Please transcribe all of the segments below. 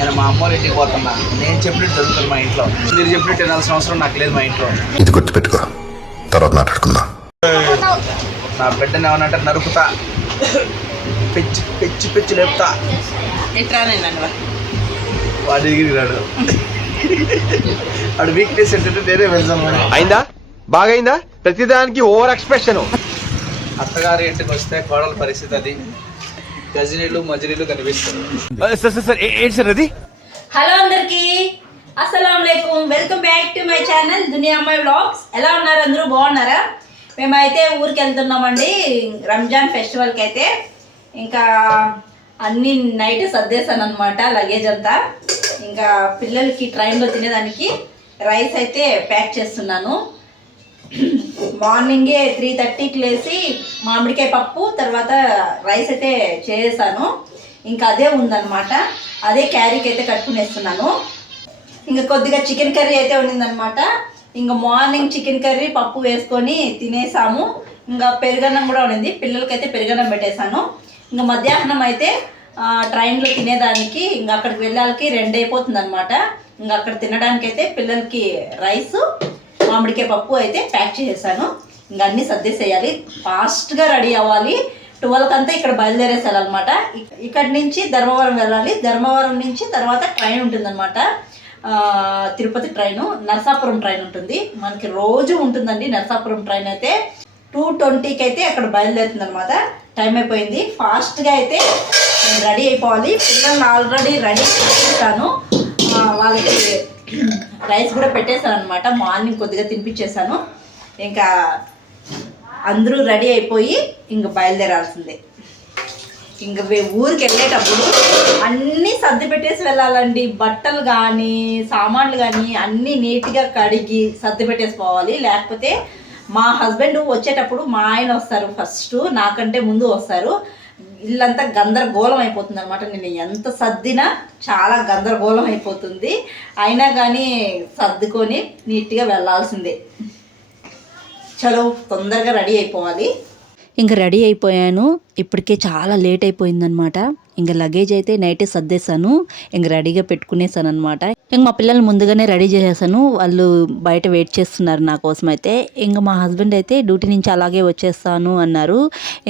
నేను మా అమ్మ ఇంటికి పోతున్నా. నేను చెప్పినట్టు జరుగుతుంది మా ఇంట్లో. మీరు చెప్పినట్టు వినాల్సిన అవసరం నాకు లేదు మా ఇంట్లో. ఇది గుర్తుపెట్టుకో, తర్వాత మాట్లాడుకుందాం. నా బిడ్డని ఏమనంటే నరుకుతా, పిచ్చి పిచ్చి పిచ్చి లేపుతా. వాడు ఎగిరినాడు. వాడు వీక్నెస్ ఏంటంటే నేనే వెళ్తాను. అయిందా? బాగైందా? ప్రతిదానికి ఓవర్ ఎక్స్ప్రెషన్. అత్తగారి ఇంటికి వస్తే కోడల పరిస్థితి అది. గజనీలు మజిలీలు కనిపిస్తుంది. సార్ అది. హలో అందరికి, అస్సలం వాలేకుమ్. Welcome back to my channel దునియా అమ్మాయి వ్లాగ్స్. ఎలా ఉన్నారు? అందరూ బాగున్నారా? మేమైతే ఊరికి వెళ్తున్నామండి రంజాన్ ఫెస్టివల్కి. అయితే ఇంకా అన్ని నైట్ సర్దేశాను అనమాట, లగేజ్ అంతా. ఇంకా పిల్లలకి ట్రైన్లో తినేదానికి రైస్ అయితే ప్యాక్ చేస్తున్నాను. మార్నింగే 3:30కి లేచి మామిడికాయ పప్పు తర్వాత రైస్ అయితే చేసాను. ఇంకా అదే ఉందన్నమాట, అదే క్యారీకి అయితే కట్టుకునేస్తున్నాను. ఇంకా కొద్దిగా చికెన్ కర్రీ అయితే ఉండిందనమాట. ఇంకా మార్నింగ్ చికెన్ కర్రీ పప్పు వేసుకొని తినేసాము. ఇంకా పెరుగన్నం కూడా ఉండింది, పిల్లలకైతే పెరుగన్నం పెట్టేశాను. ఇంకా మధ్యాహ్నం అయితే ట్రైన్లో తినేదానికి ఇంకా అక్కడికి వెళ్ళాలకి 2 అయిపోతుంది అనమాట. ఇంకా అక్కడ తినడానికి అయితే పిల్లలకి రైసు మామిడికాయ పప్పు అయితే ప్యాక్ చేసేసాను. ఇంకా అన్నీ సర్దేసేయాలి, ఫాస్ట్గా రెడీ అవ్వాలి. 12కి అంతా ఇక్కడ బయలుదేరేసాలన్నమాట. ఇక్కడి నుంచి ధర్మవరం వెళ్ళాలి. ధర్మవరం నుంచి తర్వాత ట్రైన్ ఉంటుందన్నమాట, తిరుపతి ట్రైను. నరసాపురం ట్రైన్ ఉంటుంది, మనకి రోజు ఉంటుందండి నరసాపురం ట్రైన్. అయితే 2:20కి అయితే అక్కడ బయలుదేరుతుంది అనమాట. టైం అయిపోయింది, ఫాస్ట్గా అయితే నేను రెడీ అయిపోవాలి. పిల్లల్ని ఆల్రెడీ రెడీ చేస్తాను, వాళ్ళకి రైస్ కూడా పెట్టేశాను అనమాట. మార్నింగ్ కొద్దిగా తినిపించేశాను. ఇంకా అందరూ రెడీ అయిపోయి ఇంక బయలుదేరాల్సిందే. ఇంక ఊరికి వెళ్ళేటప్పుడు అన్నీ సర్ది పెట్టేసి వెళ్ళాలండి. బట్టలు కానీ సామాన్లు కానీ అన్నీ నీట్గా కడిగి సర్ది పెట్టేసి పోవాలి. లేకపోతే మా హస్బెండ్ వచ్చేటప్పుడు మా ఆయన వస్తారు ఫస్ట్, నాకంటే ముందు వస్తారు. ఇల్లంతా గందరగోళం అయిపోతుంది అనమాట. నేను ఎంత సర్దినా చాలా గందరగోళం అయిపోతుంది. అయినా కానీ సర్దుకొని నీట్గా వెళ్ళాల్సిందే. చలో తొందరగా రెడీ అయిపోవాలి. ఇంకా రెడీ అయిపోయాను. ఇప్పటికే చాలా లేట్ అయిపోయిందనమాట. ఇంకా లగేజ్ అయితే నైటే సర్దేశాను, ఇంక రెడీగా పెట్టుకునేసాను అనమాట. ఇంక మా పిల్లలు ముందుగానే రెడీ చేసేసాను, వాళ్ళు బయట వెయిట్ చేస్తున్నారు నా కోసం. అయితే ఇంకా మా హస్బెండ్ అయితే డ్యూటీ నుంచి అలాగే వచ్చేస్తాను అన్నారు.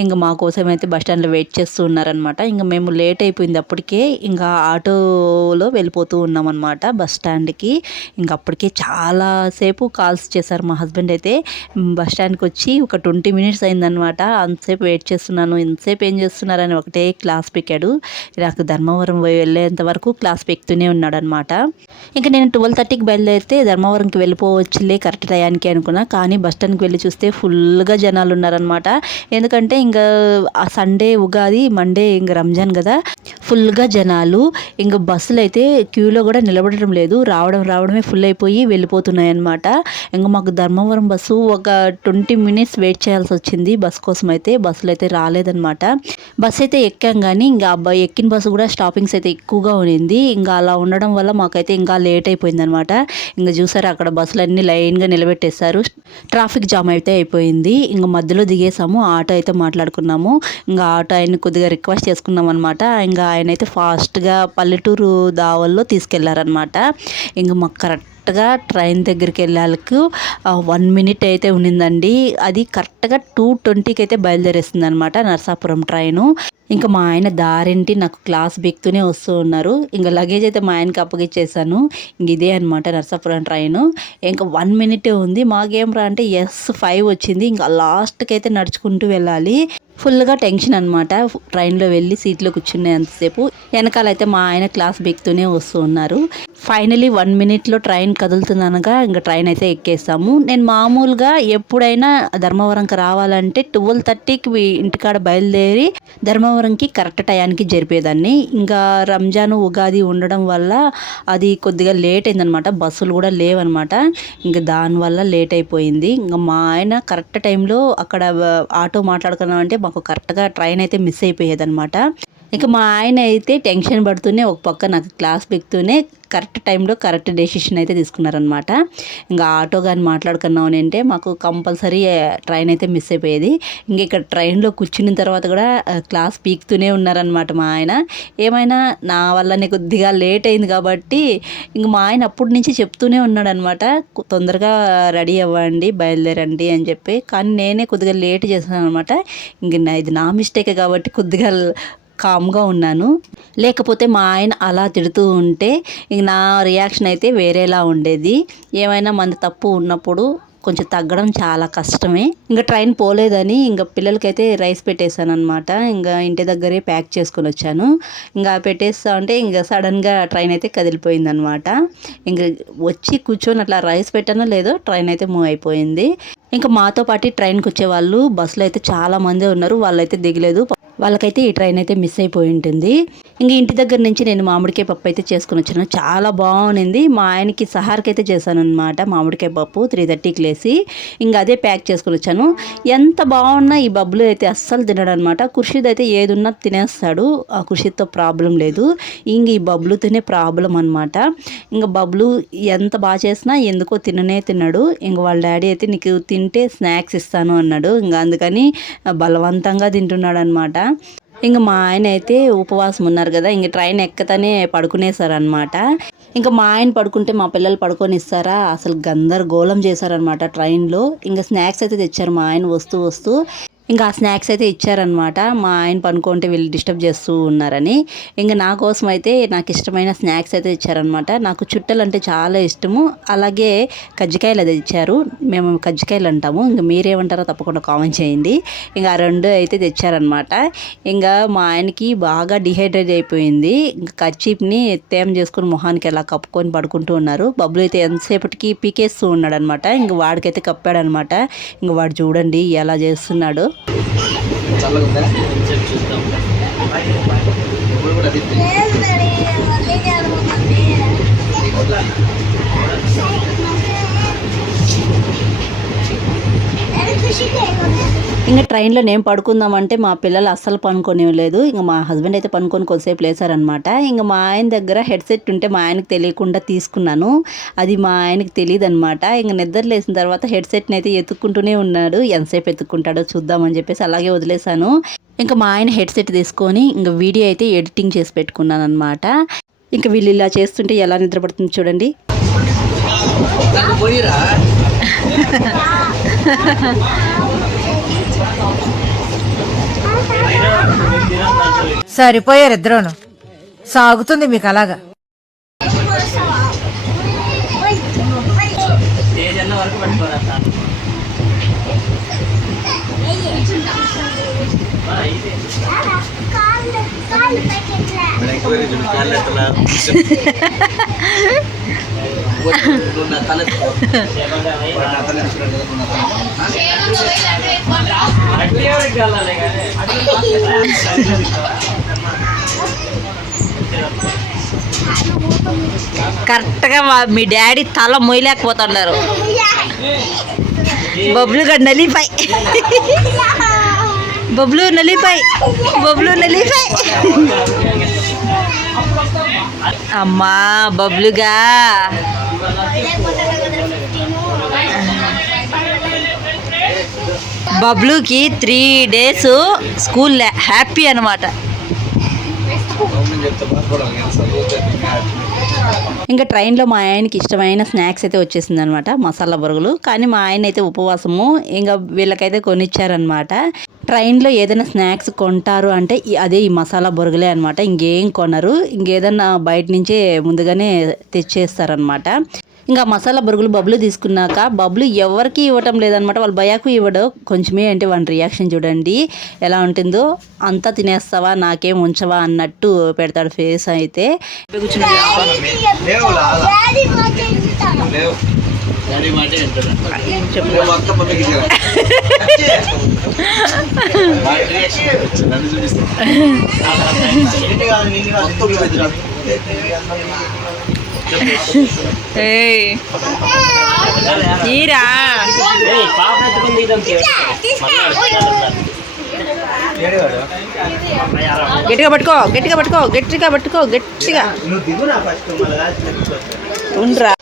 ఇంకా మా కోసం అయితే బస్ స్టాండ్లో వెయిట్ చేస్తూ ఉన్నారనమాట. ఇంకా మేము లేట్ అయిపోయింది అప్పటికే. ఇంకా ఆటోలో వెళ్ళిపోతూ ఉన్నాం అనమాట బస్ స్టాండ్కి. ఇంకా అప్పటికే చాలాసేపు కాల్స్ చేశారు మా హస్బెండ్. అయితే బస్ స్టాండ్కి వచ్చి ఒక 20 మినిట్స్ అయిందనమాట. అంతసేపు వెయిట్ చేస్తున్నాను, ఇంతసేపు ఏం చేస్తున్నారని ఒకటే క్లాస్ పీకాడు. నాకు ధర్మవరం వెళ్ళేంత వరకు క్లాస్ పెక్తూనే ఉన్నాడు అనమాట. ఇంకా నేను 12:30కి బయలుదేరితే ధర్మవరంకి వెళ్ళిపోవచ్చులే కరెక్ట్ టయానికి అనుకున్నా. కానీ బస్ స్టాండ్కి వెళ్ళి చూస్తే ఫుల్గా జనాలు ఉన్నారనమాట. ఎందుకంటే ఇంకా ఆ సండే ఉగాది, మండే ఇంకా రంజాన్ కదా, ఫుల్గా జనాలు. ఇంకా బస్సులు అయితే క్యూలో కూడా నిలబడడం లేదు, రావడమే ఫుల్ అయిపోయి వెళ్ళిపోతున్నాయి అనమాట. ఇంకా మాకు ధర్మవరం బస్సు ఒక 20 మినిట్స్ వెయిట్ చేయాల్సి వచ్చింది బస్ కోసం. అయితే బస్సులు అయితే రాలేదనమాట. బస్ అయితే ఎక్కాం కానీ ఇంకా ఎక్కిన బస్సు కూడా స్టాపింగ్స్ అయితే ఎక్కువగా ఉండింది. ఇంకా అలా ఉండడం వల్ల మాకైతే ఇంకా లేట్ అయిపోయింది అనమాట. ఇంకా చూసారు అక్కడ బస్సులు అన్నీ లైన్గా నిలబెట్టేశారు, ట్రాఫిక్ జామ్ అయితే అయిపోయింది. ఇంకా మధ్యలో దిగేసాము, ఆటో అయితే మాట్లాడుకున్నాము. ఇంకా ఆటో ఆయన కొద్దిగా రిక్వెస్ట్ చేసుకున్నాం అనమాట. ఇంకా ఆయన అయితే ఫాస్ట్గా పల్లెటూరు దావల్లో తీసుకెళ్లారనమాట. ఇంకా మాకు కరెక్ట్గా ట్రైన్ దగ్గరికి వెళ్ళాలకు 1 మినిట్ అయితే ఉండిందండి. అది కరెక్ట్గా 2:20కి అయితే బయలుదేరేస్తుంది అనమాట నరసాపురం ట్రైను. ఇంకా మా ఆయన దారింటి నాకు క్లాస్ బెక్తూనే వస్తూ ఉన్నారు. ఇంకా లగేజ్ అయితే మా ఆయనకి అప్పగిచ్చేసాను. ఇంక ఇదే అనమాట నరసాపురం ట్రైను. ఇంకా 1 మినిటే ఉంది. మాకేం రా అంటే S5 వచ్చింది. ఇంకా లాస్ట్కి అయితే నడుచుకుంటూ వెళ్ళాలి. ఫుల్గా టెన్షన్ అనమాట. ట్రైన్లో వెళ్ళి సీట్లో కూర్చునే అంతసేపు వెనకాలైతే మా ఆయన క్లాస్ బెక్తూనే వస్తూ ఉన్నారు. ఫైనలీ 1 మినిట్లో ట్రైన్ కదులుతుందనగా ఇంకా ట్రైన్ అయితే ఎక్కేస్తాము. నేను మామూలుగా ఎప్పుడైనా ధర్మవరంకి రావాలంటే 12:30కి ఇంటికాడ బయలుదేరి ధర్మవరంకి కరెక్ట్ టయానికి జరిపేదాన్ని. ఇంకా రంజాను ఉగాది ఉండడం వల్ల అది కొద్దిగా లేట్ అయిందనమాట, బస్సులు కూడా లేవన్నమాట. ఇంకా దానివల్ల లేట్ అయిపోయింది. ఇంకా మా ఆయన కరెక్ట్ టైంలో అక్కడ ఆటో మాట్లాడుకున్నామంటే మాకు కరెక్ట్గా ట్రైన్ అయితే మిస్ అయిపోయేదన్నమాట. ఇక మా ఆయన అయితే టెన్షన్ పడుతూనే ఒక పక్క నాకు క్లాస్ పెడుతూనే కరెక్ట్ టైంలో కరెక్ట్ డెసిషన్ అయితే తీసుకున్నారనమాట. ఇంకా ఆటో కానీ మాట్లాడుకున్నామని అంటే మాకు కంపల్సరీ ట్రైన్ అయితే మిస్ అయిపోయేది. ఇంకా ఇక్కడ ట్రైన్లో కూర్చున్న తర్వాత కూడా క్లాస్ పీకుతూనే ఉన్నారనమాట మా ఆయన. ఏమైనా నా వల్లనే కొద్దిగా లేట్ అయింది కాబట్టి ఇంక మా ఆయన అప్పటి నుంచి చెప్తూనే ఉన్నాడనమాట, తొందరగా రెడీ అవ్వండి, బయలుదేరండి అని చెప్పి. కానీ నేనే కొద్దిగా లేట్ చేశాను అనమాట. ఇంక ఇది నా మిస్టేకే కాబట్టి కొద్దిగా కామ్గా ఉన్నాను. లేకపోతే మా ఆయన అలా తిడుతూ ఉంటే ఇంక నా రియాక్షన్ అయితే వేరేలా ఉండేది. ఏమైనా మన తప్పు ఉన్నప్పుడు కొంచెం తగ్గడం చాలా కష్టమే. ఇంకా ట్రైన్ పోలేదని ఇంకా పిల్లలకైతే రైస్ పెట్టేశాను అనమాట. ఇంకా ఇంటి దగ్గరే ప్యాక్ చేసుకొని వచ్చాను. ఇంకా పెట్టేస్తా ఉంటే ఇంకా సడన్గా ట్రైన్ అయితే కదిలిపోయింది అనమాట. ఇంకా వచ్చి కూర్చొని అట్లా రైస్ పెట్టానో లేదో ట్రైన్ అయితే మూవ్ అయిపోయింది. ఇంకా మాతో పాటు ట్రైన్కి వచ్చే వాళ్ళు బస్సులో అయితే చాలా మంది ఉన్నారు, వాళ్ళైతే దిగలేదు. వాళ్ళకైతే ఈ ట్రైన్ అయితే మిస్ అయిపోయి ఉంటుంది. ఇంక ఇంటి దగ్గర నుంచి నేను మామిడికాయ పప్పు అయితే చేసుకుని వచ్చాను. చాలా బాగుంది. మా ఆయనకి సహార్కైతే చేశాను అనమాట మామిడికాయ పప్పు 3:30కి లేసి. ఇంకా అదే ప్యాక్ చేసుకుని వచ్చాను. ఎంత బాగున్నా ఈ బబ్లు అయితే అస్సలు తినడు అనమాట. ఖుర్షీద్ అయితే ఏది ఉన్నా తినేస్తాడు, ఆ ఖుర్షీద్తో ప్రాబ్లం లేదు. ఇంక ఈ బబ్లుతోనే ప్రాబ్లం అనమాట. ఇంకా బబ్లు ఎంత బాగా చేసినా ఎందుకో తినడు. ఇంక వాళ్ళ డాడీ అయితే నీకు తింటే స్నాక్స్ ఇస్తాను అన్నాడు. ఇంకా అందుకని బలవంతంగా తింటున్నాడు అనమాట. ఇంకా మా ఆయన అయితే ఉపవాసం ఉన్నారు కదా, ఇంక ట్రైన్ ఎక్కతానే పడుకునేసారనమాట. ఇంకా మా ఆయన పడుకుంటే మా పిల్లలు పడుకొని ఇస్తారా, అసలు గందరగోళం చేశారనమాట ట్రైన్లో. ఇంకా స్నాక్స్ అయితే తెచ్చారు మా ఆయన వస్తూ. ఇంకా ఆ స్నాక్స్ అయితే ఇచ్చారనమాట. మా ఆయన పనుకుంటే వీళ్ళు డిస్టర్బ్ చేస్తూ ఉన్నారని. ఇంకా నా కోసం అయితే నాకు ఇష్టమైన స్నాక్స్ అయితే ఇచ్చారనమాట. నాకు చుట్టలు అంటే చాలా ఇష్టము. అలాగే కజ్జికాయలు అది ఇచ్చారు, మేము కజ్జికాయలు అంటాము. ఇంకా మీరేమంటారో తప్పకుండా కామెంట్ చేయండి. ఇంకా ఆ 2 అయితే తెచ్చారనమాట. ఇంకా మా ఆయనకి బాగా డిహైడ్రేట్ అయిపోయింది. ఇంకా కర్చీప్ని తేమ చేసుకుని మొహానికి ఎలా కప్పుకొని పడుకుంటూ ఉన్నారు. బబ్బులు అయితే ఎంతసేపటికి పీకేస్తూ ఉన్నాడు అనమాట. ఇంక వాడికైతే కప్పాడనమాట. ఇంక వాడు చూడండి ఎలా చేస్తున్నాడు. చల్లగా ఉందా? ఇప్పుడు కూడా అది ఇంకా ట్రైన్లో నేను పడుకుందామంటే మా పిల్లలు అస్సలు పనుకోనివ్వలేదు. ఇంకా మా హస్బెండ్ అయితే పనుకొని కొద్దిసేపు లేసారనమాట. ఇంకా మా ఆయన దగ్గర హెడ్సెట్ ఉంటే మా ఆయనకు తెలియకుండా తీసుకున్నాను. అది మా ఆయనకు తెలియదు అనమాట. ఇంకా నిద్ర లేసిన తర్వాత హెడ్సెట్ని అయితే ఎత్తుక్కుంటూనే ఉన్నాడు. ఎంతసేపు ఎత్తుక్కుంటాడో చూద్దామని చెప్పేసి అలాగే వదిలేశాను. ఇంకా మా ఆయన హెడ్సెట్ తీసుకొని ఇంకా వీడియో అయితే ఎడిటింగ్ చేసి పెట్టుకున్నాను అనమాట. ఇంకా వీళ్ళు ఇలా చేస్తుంటే ఎలా నిద్రపడుతుంది చూడండి. సరిపోయారు ఇద్దరును. సాగుతుంది మీకు అలాగా. కరెక్ట్గా మీ డాడీ తల మొయ్యలేకపోతున్నారు. బబ్లు గడ్ నలిపాయి, బబ్లు నలిపాయి. అమ్మా బబ్లుగా బబ్లుకి 3 days స్కూల్ హ్యాపీ అనమాట. ఇంకా ట్రైన్లో మా ఆయనకి ఇష్టమైన స్నాక్స్ అయితే వచ్చేసింది అనమాట, మసాలా బొరుగులు. కానీ మా ఆయన అయితే ఉపవాసము, ఇంకా వీళ్ళకైతే కొనిచ్చారనమాట. ట్రైన్లో ఏదైనా స్నాక్స్ కొంటారు అంటే అదే ఈ మసాలా బొరుగులే అనమాట. ఇంకేం కొనరు. ఇంకేదన్నా బయట నుంచే ముందుగానే తెచ్చేస్తారనమాట. ఇంకా మసాలా బొరుగులు బబ్లు తీసుకున్నాక బబ్లు ఎవరికి ఇవ్వటం లేదనమాట. వాళ్ళు భయాకు ఇవ్వడు కొంచెమే. అంటే వాడి రియాక్షన్ చూడండి ఎలా ఉంటుందో. అంతా తినేస్తావా, నాకేం ఉంచవా అన్నట్టు పెడతాడు ఫేస్ అయితే. ఈరా గట్టిగా పట్టుకో గట్టిగా పట్టుకో గట్టిగా పట్టుకో గట్టిగా ఉండరా.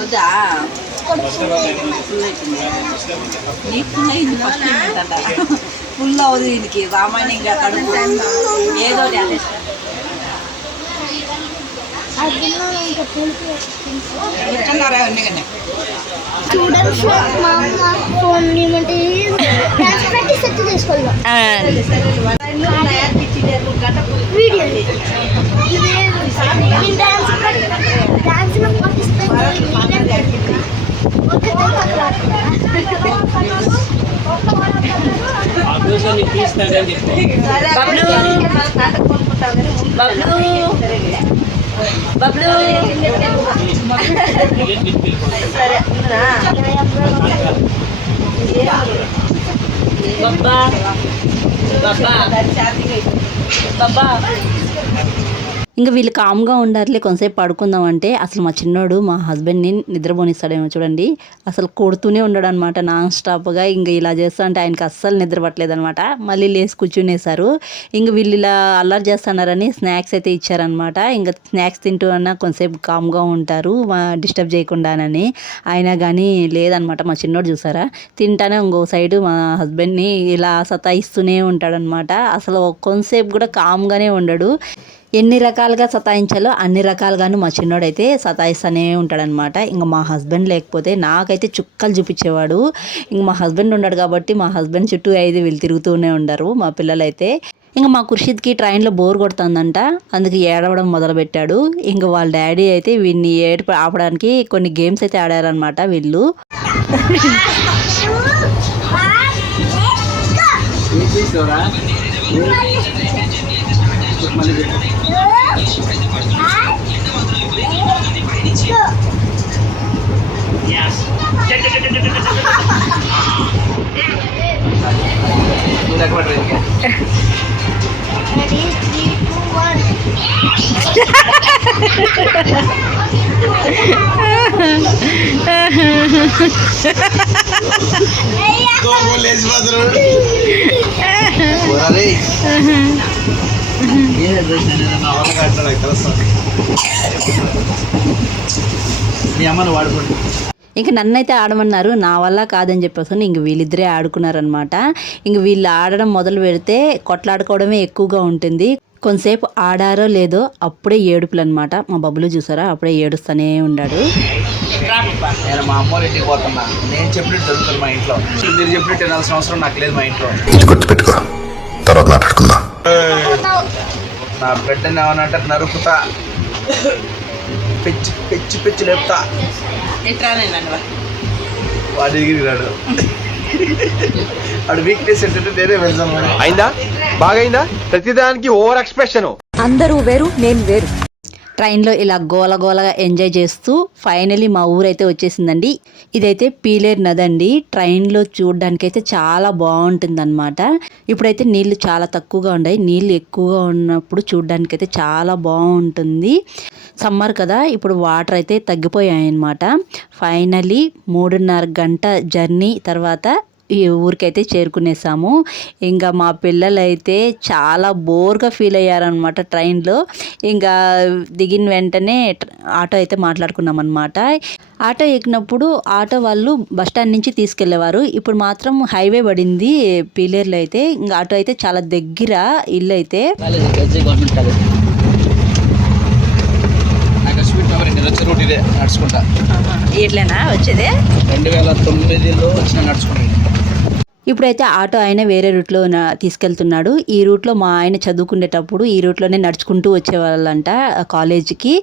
వద్దా ఫుల్ అవుతుంది దీనికి రామాయణం ఇంకా కడుపు ఏదో బబ్లు బాబా బాబా. ఇంకా వీళ్ళు కామ్గా ఉండాలి కొంతసేపు పడుకుందాం అంటే అసలు మా చిన్నోడు మా హస్బెండ్ని నిద్రపోనిస్తాడేమో చూడండి. అసలు కొడుతూనే ఉన్నాడు అనమాట నాన్ స్టాప్గా. ఇంకా ఇలా చేస్తా అంటే ఆయనకి అస్సలు నిద్ర పట్టలేదు అనమాట. మళ్ళీ లేచి కూర్చునేసారు. ఇంక వీళ్ళు ఇలా అల్లరి చేస్తున్నారని స్నాక్స్ అయితే ఇచ్చారనమాట. ఇంకా స్నాక్స్ తింటూ అన్నా కొంతసేపు కామ్గా ఉంటారు డిస్టర్బ్ చేయకుండానని. అయినా కానీ లేదనమాట. మా చిన్నోడు చూసారా తింటానే ఇంకో సైడు మా హస్బెండ్ని ఇలా సతాయిస్తూనే ఉంటాడనమాట. అసలు కొంతసేపు కూడా కామ్గానే ఉండడు. ఎన్ని రకాలుగా సతాయించాలో అన్ని రకాలుగాను మా చిన్నోడైతే సతాయిస్తూనే ఉంటాడనమాట. ఇంకా మా హస్బెండ్ లేకపోతే నాకైతే చుక్కలు చూపించేవాడు. ఇంక మా హస్బెండ్ ఉన్నాడు కాబట్టి మా హస్బెండ్ చుట్టూ అయితే వీళ్ళు తిరుగుతూనే ఉండరు మా పిల్లలైతే. ఇంకా మా ఖుర్షిద్కి ట్రైన్లో బోర్ కొడుతుందంట, అందుకు ఏడవడం మొదలుపెట్టాడు. ఇంకా వాళ్ళ డాడీ అయితే వీడిని ఏడుపు ఆపడానికి కొన్ని గేమ్స్ అయితే ఆడారనమాట వీళ్ళు. ఇంక నన్నైతే ఆడమన్నారు, నా వల్ల కాదని చెప్పేసి ఇంక వీళ్ళిద్దరే ఆడుకున్నారనమాట. ఇంక వీళ్ళు ఆడడం మొదలు పెడితే కొట్లాడుకోవడమే ఎక్కువగా ఉంటుంది. కొంతసేపు ఆడారో లేదో అప్పుడే ఏడుపులు అనమాట. మా బబ్బులు చూసారా అప్పుడే ఏడుస్తూనే ఉన్నాడు. నేను మా అమ్మ ఇంటికి పోతున్నా, నేను చెప్పినట్టు జరుగుతుంది మా ఇంట్లో. మీరు చెప్పినట్టు 4 సంవత్సరం నాకు లేదు మా ఇంట్లో. గుర్తుపెట్టుకో, తర్వాత మాట్లాడుకుందాం. నా బిడ్డని ఏమనంటే నరుకుతా, పిచ్చి పిచ్చి పిచ్చి లేపుతా. వాడు ఎగిరినాడు. వాడు వీక్నెస్ ఏంటంటే నేనే వెళ్తాను. అయిందా? బాగైందా? ప్రతిదానికి ఓవర్ ఎక్స్ప్రెషన్. అందరూ వేరు, నేను వేరు. ట్రైన్లో ఇలా గోలగోలగా ఎంజాయ్ చేస్తూ ఫైనలీ మా ఊరైతే వచ్చేసిందండి. ఇదైతే పీలేరు నది అండి. ట్రైన్లో చూడడానికైతే చాలా బాగుంటుందన్నమాట. ఇప్పుడైతే నీళ్ళు చాలా తక్కువగా ఉన్నాయి. నీళ్ళు ఎక్కువగా ఉన్నప్పుడు చూడడానికైతే చాలా బాగుంటుంది. సమ్మర్ కదా, ఇప్పుడు వాటర్ అయితే తగ్గిపోయాయి అన్నమాట. ఫైనలీ 3.5 గంట జర్నీ తర్వాత ఈ ఊరికైతే చేరుకునేసాము. ఇంకా మా పిల్లలైతే చాలా బోర్గా ఫీల్ అయ్యారనమాట ట్రైన్లో. ఇంకా దిగిన వెంటనే ఆటో అయితే మాట్లాడుకున్నాం అనమాట. ఆటో ఎక్కినప్పుడు ఆటో వాళ్ళు బస్టాండ్ నుంచి తీసుకెళ్లేవారు. ఇప్పుడు మాత్రం హైవే పడింది పీలేరులో అయితే. ఇంకా ఆటో అయితే చాలా దగ్గర ఇల్లు అయితే. రూట్ ఇదే నడుచుకుంటా. ఇట్లేనా వచ్చేదే? 2009లో వచ్చిన నడుచుకుంటా. ఇప్పుడైతే ఆటో ఆయన వేరే రూట్లో తీసుకెళ్తున్నాడు. ఈ రూట్లో మా ఆయన చదువుకునేటప్పుడు ఈ రూట్లోనే నడుచుకుంటూ వచ్చేవాళ్ళంట కాలేజీకి.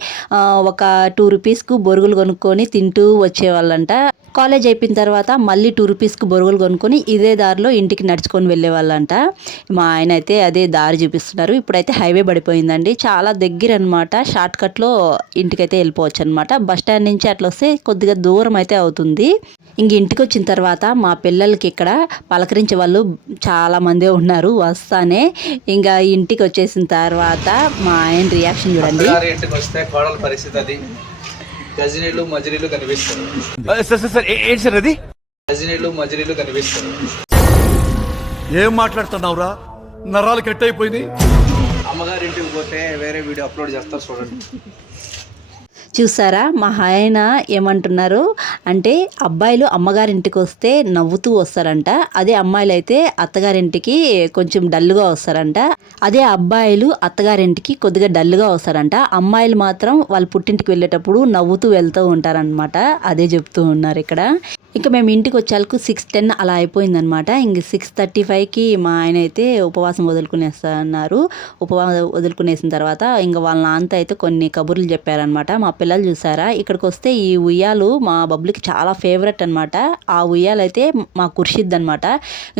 ఒక 2 రూపీస్కు బొరుగులు కొనుక్కొని తింటూ వచ్చేవాళ్ళంట. కాలేజ్ అయిపోయిన తర్వాత మళ్ళీ 2 రూపీస్కి బొరుగులు కొనుక్కొని ఇదే దారిలో ఇంటికి నడుచుకొని వెళ్ళేవాళ్ళంట. మా ఆయన అయితే అదే దారి చూపిస్తున్నారు. ఇప్పుడైతే హైవే పడిపోయిందండి, చాలా దగ్గర అనమాట. షార్ట్ కట్లో ఇంటికైతే వెళ్ళిపోవచ్చు అనమాట. బస్ స్టాండ్ నుంచి అట్లా వస్తే కొద్దిగా దూరం అయితే అవుతుంది. ఇంక ఇంటికి వచ్చిన తర్వాత మా పిల్లలకి ఇక్కడ పలకరించే వాళ్ళు చాలామంది ఉన్నారు. వస్తానే ఇంకా ఇంటికి వచ్చేసిన తర్వాత మా ఆయన రియాక్షన్ చూడండి. అత్తగారి ఇంటికి వస్తే కోడల పరిస్థితి అది. గజనీలు మజిలీలు కనిపిస్తారు. ఏంటి సార్ అది? గజనీలు మజిలీలు కనిపిస్తారు. ఏం మాట్లాడుతున్నావురా? నరాలు కట్ అయిపోయింది. అమ్మగారి ఇంటికి పోతే వేరే వీడియో అప్లోడ్ చేస్తారు చూడండి. చూసారా మా ఆయన ఏమంటున్నారు అంటే, అబ్బాయిలు అమ్మగారింటికి వస్తే నవ్వుతూ వస్తారంట, అదే అమ్మాయిలు అయితే అత్తగారింటికి కొంచెం డల్గా వస్తారంట. అదే అబ్బాయిలు అత్తగారింటికి కొద్దిగా డల్గా వస్తారంట. అమ్మాయిలు మాత్రం వాళ్ళ పుట్టింటికి వెళ్ళేటప్పుడు నవ్వుతూ వెళ్తూ ఉంటారనమాట. అదే చెప్తూ ఉన్నారు ఇక్కడ. ఇంకా మేము ఇంటికి వచ్చేలకు 6:10 అలా అయిపోయిందనమాట. ఇంక 6:35కి మా ఆయన అయితే ఉపవాసం వదులుకునేస్తున్నారు. వదులుకునేసిన తర్వాత ఇంకా వాళ్ళ నాన్నతో అయితే కొన్ని కబుర్లు చెప్పారనమాట. మా పిల్లలు చూసారా, ఇక్కడికి వస్తే ఈ ఉయ్యాలు మా బబ్బులకి చాలా ఫేవరెట్ అనమాట. ఆ ఉయ్యాలు అయితే మా కుర్షిద్ అనమాట.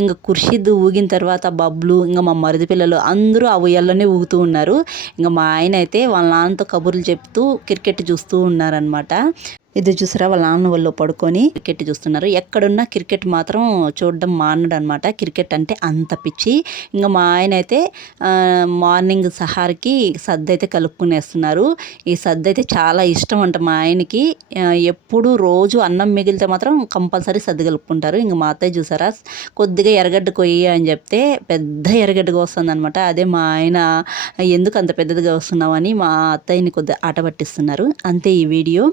ఇంకా కుర్షిద్ ఊగిన తర్వాత బబ్బులు ఇంకా మా మరిది పిల్లలు అందరూ ఆ ఉయ్యాల్లోనే ఊగుతూ ఉన్నారు. ఇంకా మా ఆయన అయితే వాళ్ళ నాన్నతో కబుర్లు చెప్తూ క్రికెట్ చూస్తూ ఉన్నారనమాట. ఇది చూసారా, వాళ్ళ నాన్న వాళ్ళు పడుకొని క్రికెట్ చూస్తున్నారు. ఎక్కడున్నా క్రికెట్ మాత్రం చూడడం మానడు అనమాట. క్రికెట్ అంటే అంత పిచ్చి. ఇంకా మా ఆయన అయితే మార్నింగ్ సహార్కి సద్ద అయితే కలుపుకునేస్తున్నారు. ఈ సద్ద అయితే చాలా ఇష్టం అంట మా ఆయనకి. ఎప్పుడు రోజు అన్నం మిగిలితే మాత్రం కంపల్సరీ సద్ద కలుపుకుంటారు. ఇంకా మా అత్తయ్య చూసారా, కొద్దిగా ఎర్రగడ్డ కొయ్యి అని చెప్తే పెద్ద ఎర్రగడ్డగా వస్తుంది అనమాట. అదే మా ఆయన ఎందుకు అంత పెద్దదిగా వస్తున్నామని మా అత్తయ్యని కొద్దిగా ఆట పట్టిస్తున్నారు. అంతే ఈ వీడియో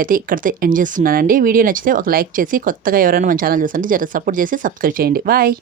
అయితే ఇక్కడితో ఎండ్ చేస్తున్నానండి. వీడియో నచ్చితే ఒక లైక్ చేసి, కొత్తగా ఎవరైనా మన ఛానల్ చూస్తుంటే జర సపోర్ట్ చేసి సబ్స్క్రైబ్ చేయండి. బాయ్.